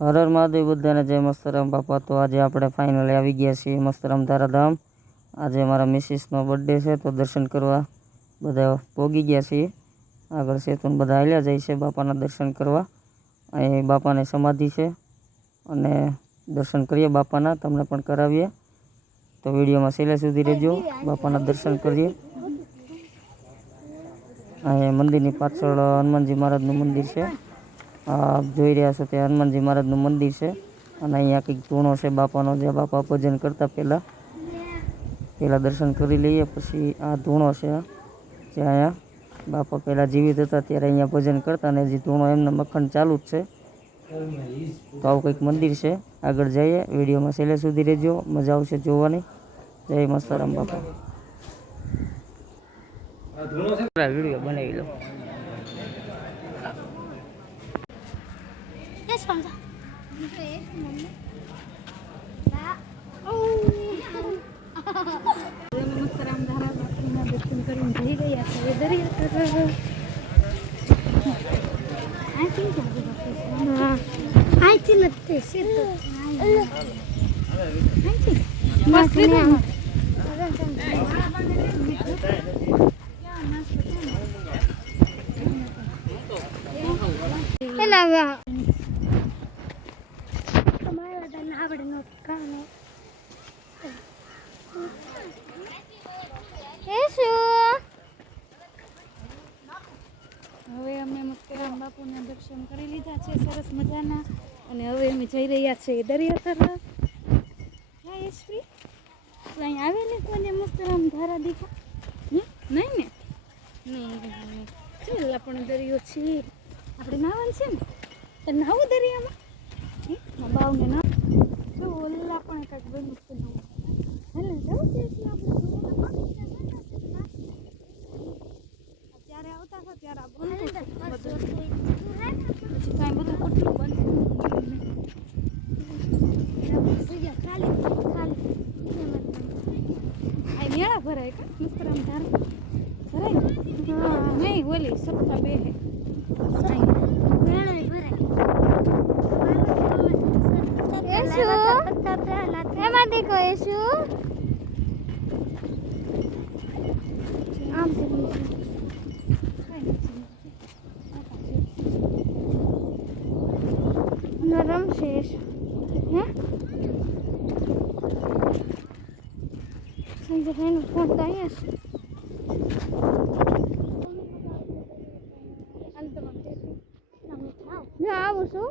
હર હર મહાદેવ, બધાને જય મસ્તરામ બાપા। તો આજે આપણે ફાઇનલી આવી ગયા છીએ મસ્તરામ ધારાધામ। આજે મારા મિસિસનો બર્થડે છે તો દર્શન કરવા બધા પહોંચી ગયા છીએ। આગળ સેતુન બધા હાલ્યા જાય છે બાપાના દર્શન કરવા। અહીં બાપાની સમાધિ છે અને દર્શન કરીએ બાપાના, તમને પણ કરાવીએ। તો વિડીયોમાં છેલ્લે સુધી રહેજો, બાપાના દર્શન કરીએ। અહીં મંદિરની પાછળ હનુમાનજી મહારાજનું મંદિર છે। આપ જોઈ રહ્યા છો તે હનુમાનજી મહારાજનું મંદિર છે અને અહીંયા કંઈક ધૂણો છે બાપાનો, જે બાપા ભજન કરતા પહેલાં દર્શન કરી લઈએ। પછી આ ધૂણો છે જે અહીંયા બાપા પહેલાં જીવિત હતા ત્યારે અહીંયા ભજન કરતા ને હજી ધૂણો એમને મખણ ચાલુ જ છે। તો આવું કંઈક મંદિર છે, આગળ જઈએ। વિડીયોમાં છેલ્લે સુધી રહેજો, મજા આવશે જોવાની। જય મસ્તરામ બાપા। વિડીયો બનાવી લો। મસ્તરામ ધારા બાપુના દર્શન કરીને જઈ ગયા છે દરિયા આઈથી નથી સીધું હવે અમે મસ્તરામ બાપુના દર્શન કરી લીધા છે સરસ મજાના અને હવે અમે જઈ રહ્યા છીએ દરિયા તરફ। હા યશ્વી, તું અહીં આવે ને કોને મસ્તરામ ધારા દેખા? નહીં ને? નહીં ચાલ આપણે દરિયો છીએ, આપણે નાવાનું છે ને? તો નાવું દરિયામાં બાવને ના જો ઓલા પણ કાંઈક બન્યું છે નવું। હાલે જવું છે આપણે ત્યારે આવતા હતા ત્યારે આ બંધ પછી કાંઈ બધું કેટલું બંધ આ મેળા ભરાય કા મસ્તરામ ધાર ભરાય નહીં ઓલી સપ્તાહ બે હે મેળા ભરાય એમાં દેખો શું આમ નરમ છે હે સંજયભાઈનો ફોન તો અહીંયા છે આવું છું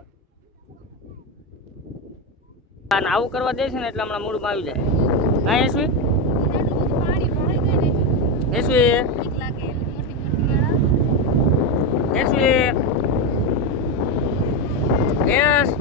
આવું કરવા દે છે ને એટલે હમણાં મૂડમાં આવી જાય। હા યશવી, યશવી, યશવી, યશ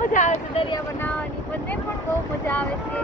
મજા આવે છે દરિયામાં નાહવાની, મને પણ બહુ મજા આવે છે।